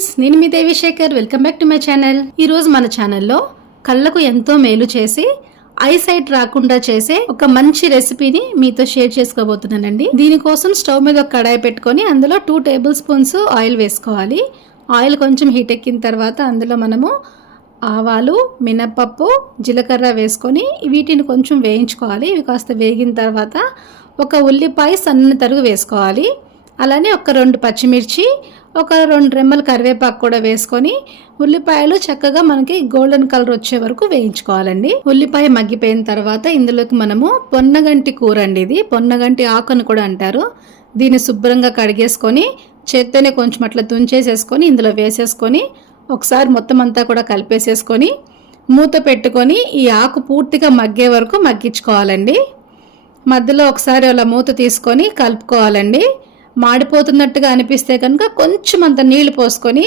Friends, నేను మీ Devishekhar. Welcome back to my channel. ఈరోజు మన ఛానల్లో కళ్ళకు ఎంతో మేలు చేసి ఐ సైట్ రాకుండా చేసే ఒక మంచి రెసిపీని మీతో షేర్ చేసుకోబోతున్నానండి. దీనికోసం స్టవ్ మీద ఒక కడాయి పెట్టుకొని అందులో 2 టేబుల్ స్పూన్స్ ఆయిల్ వేసుకోవాలి. ఆయిల్ కొంచెం హీట్ ఎక్కిన తర్వాత అందులో మనము ఆవాలు, మినపప్పు, జీలకర్ర వేసుకొని వీటిని కొంచెం వేయించుకోవాలి. ఇవి కాస్త వేగిన తర్వాత ఒక ఉల్లిపాయ సన్న తరుగు వేసుకోవాలి. అలానే ఒక 2 పచ్చిమిర్చి, ఒక 2 రెమ్మల కరివేపాకు కూడా వేసుకొని ఉల్లిపాయలు చక్కగా మనకి గోల్డెన్ కలర్ వచ్చే వరకు వేయించుకోవాలండి. ఉల్లిపాయ మగ్గిపోయిన తర్వాత ఇందులోకి మనము పొన్నగంటి కూర అండి, ఇది పొన్నగంటి ఆకు అని కూడా అంటారు. దీన్ని శుభ్రంగా కడిగేసుకొని చేత్తోనే కొంచెం అట్లా తుంచేసేసుకొని ఇందులో వేసేసుకొని ఒకసారి మొత్తం అంతా కూడా కలిపేసేసుకొని మూత పెట్టుకొని ఈ ఆకు పూర్తిగా మగ్గే వరకు మగ్గించుకోవాలండి. మధ్యలో ఒకసారి అలా మూత తీసుకొని కలుపుకోవాలండి. మాడిపోతున్నట్టుగా అనిపిస్తే కనుక కొంచెం అంత నీళ్లు పోసుకొని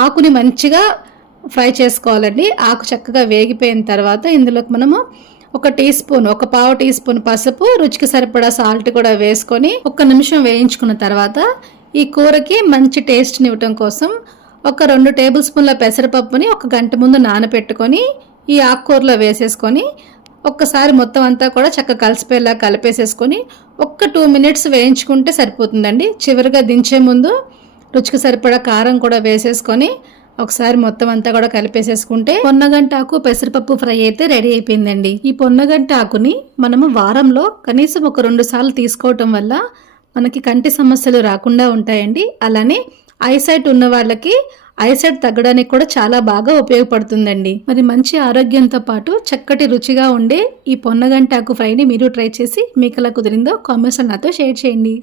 ఆకుని మంచిగా ఫ్రై చేసుకోవాలండి. ఆకు చక్కగా వేగిపోయిన తర్వాత ఇందులోకి మనము ఒక పావు టీ స్పూన్ పసుపు, రుచికి సరిపడా సాల్ట్ కూడా వేసుకొని 1 నిమిషం వేయించుకున్న తర్వాత ఈ కూరకి మంచి టేస్ట్ని ఇవ్వటం కోసం ఒక 2 టేబుల్ స్పూన్ల పెసరపప్పుని 1 గంట ముందు నానబెట్టుకొని ఈ ఆకుకూరలో వేసేసుకొని ఒక్కసారి మొత్తం అంతా కూడా చక్కగా కలిసిపోయేలా కలిపేసేసుకొని 2 మినిట్స్ వేయించుకుంటే సరిపోతుందండి. చివరిగా దించే ముందు రుచికి సరిపడా కారం కూడా వేసేసుకొని ఒకసారి మొత్తం అంతా కూడా కలిపేసేసుకుంటే పొన్నగంటి ఆకు పెసరపప్పు ఫ్రై అయితే రెడీ అయిపోయిందండి. ఈ పొన్నగంటి ఆకుని మనము వారంలో కనీసం ఒక 2 సార్లు తీసుకోవటం వల్ల మనకి కంటి సమస్యలు రాకుండా ఉంటాయండి. అలానే ఐసైట్ ఉన్న వాళ్ళకి ఐసైట్ తగ్గడానికి కూడా చాలా బాగా ఉపయోగపడుతుందండి. మరి మంచి ఆరోగ్యంతో పాటు చక్కటి రుచిగా ఉండే ఈ పొన్నగంటి ఆకు ఫ్రైని మీరు ట్రై చేసి మీకు ఎలా కుదిరిందో కామెంట్స్ నాతో షేర్ చేయండి.